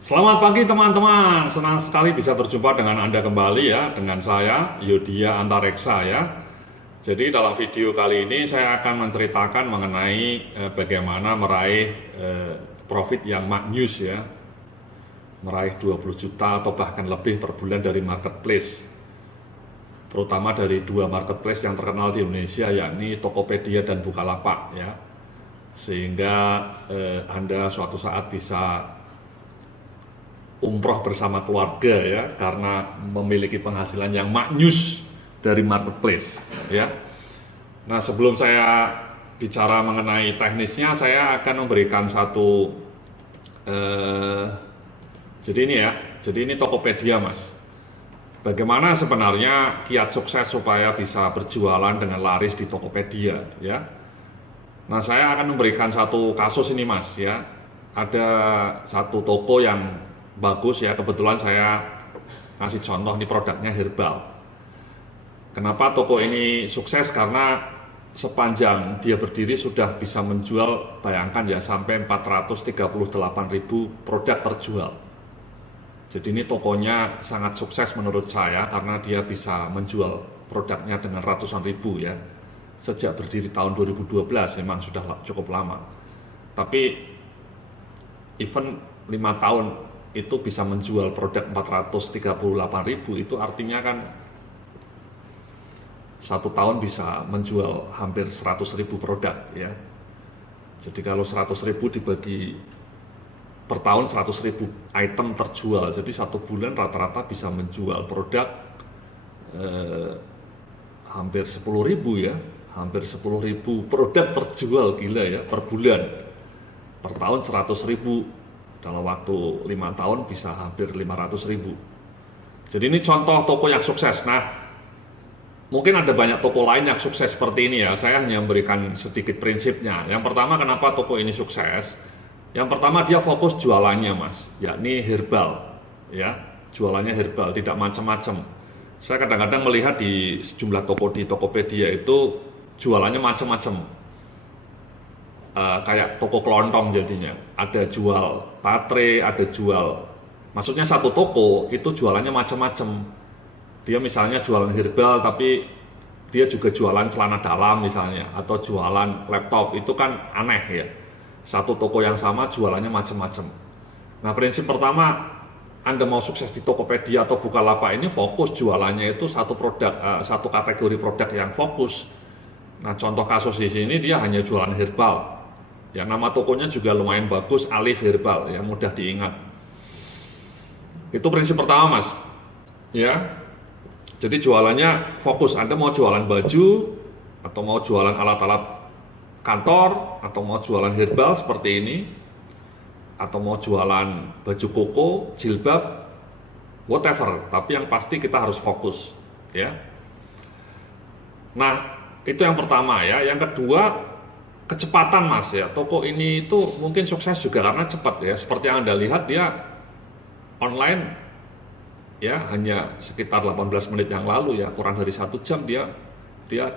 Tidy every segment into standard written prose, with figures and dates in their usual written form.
Selamat pagi teman-teman, senang sekali bisa berjumpa dengan Anda kembali ya, dengan saya Yudhya Antareksa ya. Jadi dalam video kali ini saya akan menceritakan mengenai bagaimana meraih profit yang maknyus ya, meraih 20 juta atau bahkan lebih per bulan dari marketplace, terutama dari dua marketplace yang terkenal di Indonesia, yakni Tokopedia dan Bukalapak ya. Sehingga Anda suatu saat bisa umroh bersama keluarga ya, karena memiliki penghasilan yang maknyus dari marketplace ya. Nah, sebelum saya bicara mengenai teknisnya, saya akan memberikan satu jadi ini Tokopedia Mas. Bagaimana sebenarnya kiat sukses supaya bisa berjualan dengan laris di Tokopedia ya. Nah, saya akan memberikan satu kasus ini Mas ya. Ada satu toko yang bagus ya, kebetulan saya ngasih contoh nih, produknya herbal. Kenapa toko ini sukses? Karena sepanjang dia berdiri sudah bisa menjual, bayangkan ya, sampai 438.000 produk terjual. Jadi ini tokonya sangat sukses menurut saya karena dia bisa menjual produknya dengan ratusan ribu ya. Sejak berdiri tahun 2012 memang sudah cukup lama. Tapi even 5 tahun itu bisa menjual produk 438.000, itu artinya kan 1 tahun bisa menjual hampir 100.000 produk ya. Jadi kalau 100.000 dibagi per tahun, 100.000 item terjual, jadi 1 bulan rata-rata bisa menjual produk hampir 10.000 ya, hampir 10.000 produk terjual, gila ya, per bulan. Per tahun 100.000, dalam waktu 5 tahun bisa hampir 500.000. Jadi ini contoh toko yang sukses. Nah, mungkin ada banyak toko lain yang sukses seperti ini ya. Saya hanya memberikan sedikit prinsipnya. Yang pertama, kenapa toko ini sukses? Yang pertama, dia fokus jualannya Mas, yakni herbal ya. Jualannya herbal, tidak macam-macam. Saya kadang-kadang melihat di sejumlah toko di Tokopedia itu jualannya macam-macam. Kayak toko kelontong jadinya, ada jual baterai, ada jual, maksudnya satu toko itu jualannya macam-macam. Dia misalnya jualan herbal tapi dia juga jualan celana dalam misalnya, atau jualan laptop, itu kan aneh ya. Satu toko yang sama jualannya macam-macam. Nah, prinsip pertama, Anda mau sukses di Tokopedia atau Bukalapak ini, fokus jualannya itu satu produk, satu kategori produk yang fokus. Nah, contoh kasus di sini dia hanya jualan herbal. Ya, nama tokonya juga lumayan bagus, Alif Herbal ya, mudah diingat. Itu prinsip pertama Mas ya. Jadi jualannya fokus, Anda mau jualan baju, atau mau jualan alat-alat kantor, atau mau jualan herbal seperti ini, atau mau jualan baju koko, jilbab, whatever, tapi yang pasti kita harus fokus ya. Nah, itu yang pertama ya. Yang kedua, kecepatan Mas ya. Toko ini itu mungkin sukses juga karena cepat ya. Seperti yang Anda lihat, dia online ya, hanya sekitar 18 menit yang lalu ya, kurang dari 1 jam dia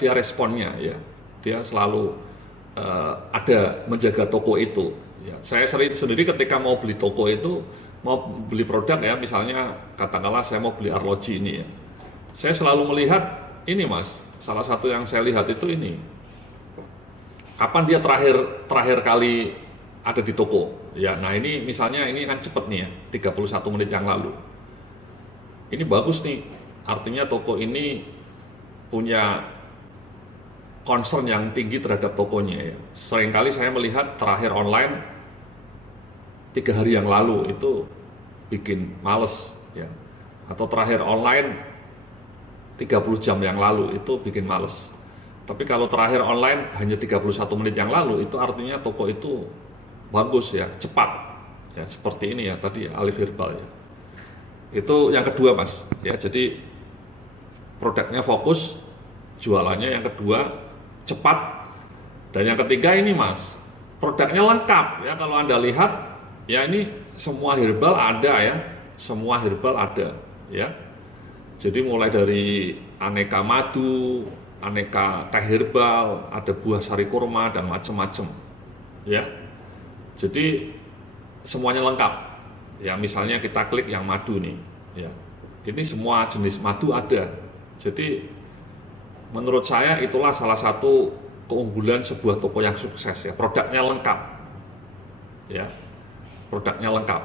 responnya ya. Dia selalu ada menjaga toko itu ya. Saya sendiri ketika mau beli toko itu, mau beli produk ya, misalnya katakanlah saya mau beli arloji ini ya, saya selalu melihat ini Mas. Salah satu yang saya lihat itu ini, kapan dia terakhir kali ada di toko ya. Nah, ini misalnya ini kan cepet nih ya, 31 menit yang lalu. Ini bagus nih, artinya toko ini punya concern yang tinggi terhadap tokonya ya. Seringkali saya melihat terakhir online 3 hari yang lalu, itu bikin males ya. Atau terakhir online 30 jam yang lalu, itu bikin males. Tapi kalau terakhir online hanya 31 menit yang lalu, itu artinya toko itu bagus ya, cepat ya, seperti ini ya tadi ya, Alif Herbal ya. Itu yang kedua Mas ya. Jadi produknya fokus, jualannya yang kedua cepat, dan yang ketiga ini Mas, produknya lengkap ya. Kalau Anda lihat ya, ini semua herbal ada ya, semua herbal ada ya. Jadi mulai dari aneka madu, aneka teh herbal, ada buah sari kurma dan macam-macam ya. Jadi semuanya lengkap Ya, misalnya kita klik yang madu nih, ya. Ini semua jenis madu ada. Jadi menurut saya itulah salah satu keunggulan sebuah toko yang sukses ya. Produknya lengkap. Ya. Produknya lengkap.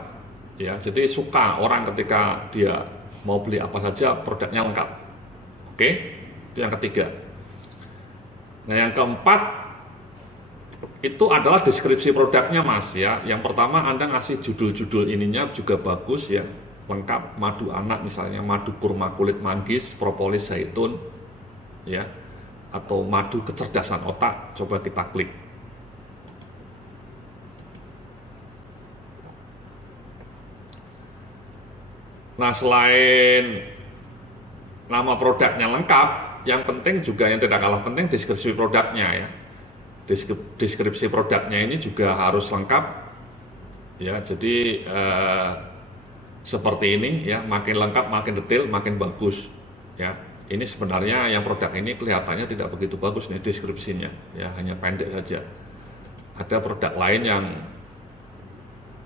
Ya, jadi suka orang ketika dia mau beli apa saja produknya lengkap. Oke? Itu yang ketiga. Nah, yang keempat itu adalah deskripsi produknya Mas ya. Yang pertama Anda ngasih judul-judul ininya juga bagus ya, lengkap, madu anak misalnya, madu kurma kulit manggis, propolis zaitun ya, atau madu kecerdasan otak. Coba kita klik. Nah, selain nama produknya lengkap, yang penting juga yang tidak kalah penting deskripsi produknya ya. Deskripsi produknya ini juga harus lengkap ya. Jadi seperti ini ya, makin lengkap, makin detail, makin bagus ya. Ini sebenarnya yang produk ini kelihatannya tidak begitu bagus nih deskripsinya ya, hanya pendek saja. Ada produk lain yang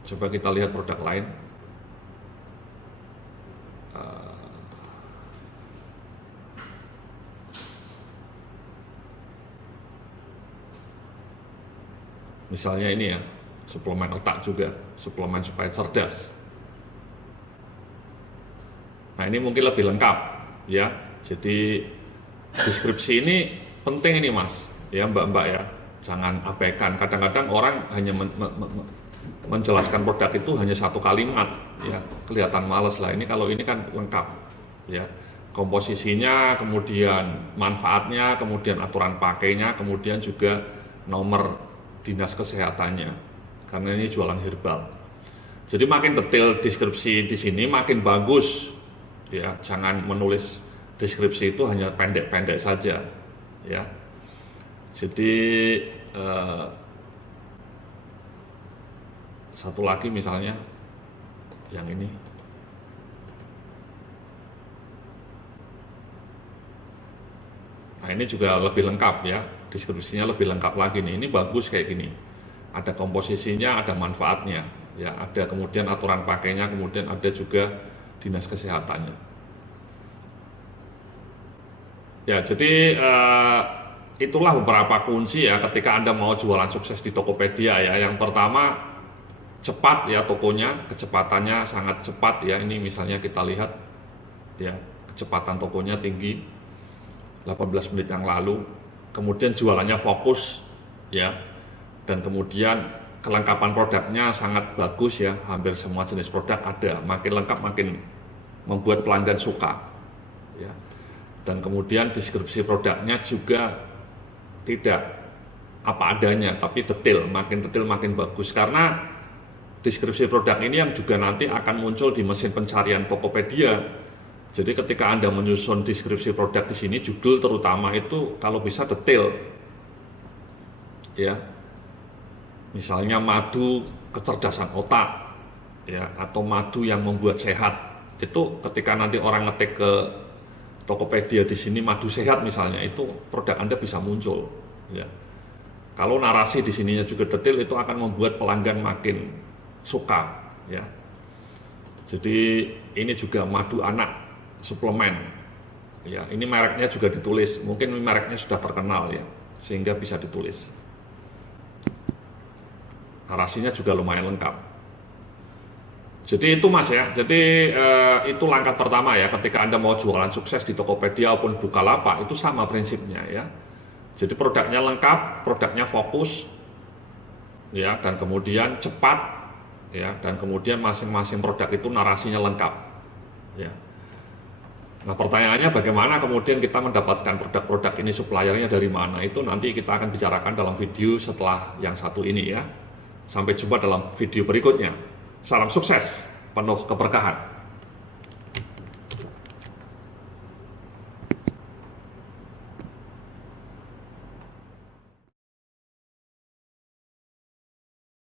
coba kita lihat produk lain. Misalnya ini ya, suplemen otak juga, suplemen supaya cerdas. Nah, ini mungkin lebih lengkap ya. Jadi deskripsi ini penting ini Mas, ya Mbak-mbak ya. Jangan abaikan. Kadang-kadang orang hanya menjelaskan produk itu hanya satu kalimat ya, kelihatan males lah. Ini kalau ini kan lengkap ya. Komposisinya, kemudian manfaatnya, kemudian aturan pakainya, kemudian juga nomor dinas kesehatannya, karena ini jualan herbal. Jadi makin detail deskripsi di sini makin bagus ya. Jangan menulis deskripsi itu hanya pendek-pendek saja ya. Jadi satu lagi misalnya yang ini. Nah, ini juga lebih lengkap ya. Deskripsinya lebih lengkap lagi nih. Ini bagus kayak gini. Ada komposisinya, ada manfaatnya, ya. Ada kemudian aturan pakainya, kemudian ada juga dinas kesehatannya. Ya, jadi itulah beberapa kunci ya ketika Anda mau jualan sukses di Tokopedia ya. Yang pertama cepat ya tokonya, kecepatannya sangat cepat ya. Ini misalnya kita lihat ya, kecepatan tokonya tinggi 18 menit yang lalu. Kemudian jualannya fokus ya, dan kemudian kelengkapan produknya sangat bagus ya, hampir semua jenis produk ada. Makin lengkap makin membuat pelanggan suka ya. Dan kemudian deskripsi produknya juga tidak apa adanya, tapi detail, makin bagus, karena deskripsi produk ini yang juga nanti akan muncul di mesin pencarian Tokopedia. Jadi ketika Anda menyusun deskripsi produk di sini, judul terutama itu kalau bisa detail ya. Misalnya madu kecerdasan otak ya, atau madu yang membuat sehat. Itu ketika nanti orang ngetik ke Tokopedia di sini madu sehat misalnya, itu produk Anda bisa muncul ya. Kalau narasi di sininya juga detail, itu akan membuat pelanggan makin suka ya. Jadi ini juga madu anak suplemen ya, ini mereknya juga ditulis, mungkin mereknya sudah terkenal ya, sehingga bisa ditulis. Narasinya juga lumayan lengkap. Jadi itu Mas ya, jadi itu langkah pertama ya ketika Anda mau jualan sukses di Tokopedia maupun Bukalapak, itu sama prinsipnya ya. Jadi produknya lengkap, produknya fokus ya, dan kemudian cepat ya, dan kemudian masing-masing produk itu narasinya lengkap ya. Nah, pertanyaannya bagaimana kemudian kita mendapatkan produk-produk ini, suppliernya dari mana? Itu nanti kita akan bicarakan dalam video setelah yang satu ini ya. Sampai jumpa dalam video berikutnya. Salam sukses, penuh keberkahan.